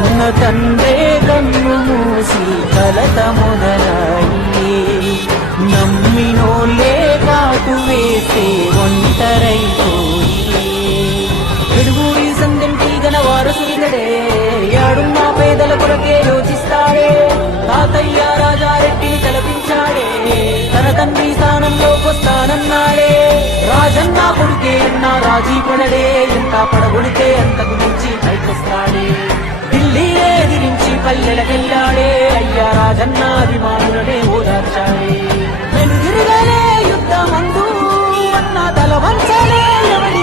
కన్న తండ్రే కన్ను మూసి కలత మొదలాయి నమ్మినోలే కాటు వేస్తే ఒంటరైపోయి ఎడుగూరి సందంటి గన వారసుడిగడే యాడున్నా పేదల కొరకే యోచిస్తాడే తాతయ్య రాజారెడ్డిని తలపించాడే తన తండ్రి స్థానంలోకొస్తానన్నాడే రాజన్న కొడుకే అన్నా రాజీ పడడే ఎంత పడగొడితే అంతకు మించి పైకొస్తాడే ఢిల్లీనే ఎదిరించి పల్లెలకెళ్ళాడే అయ్యా రాజన్న అభిమానులనే ఓదార్చాడే వెనుదిరుగలే యుద్ధమందు అన్న తల వంచలే ఎవడి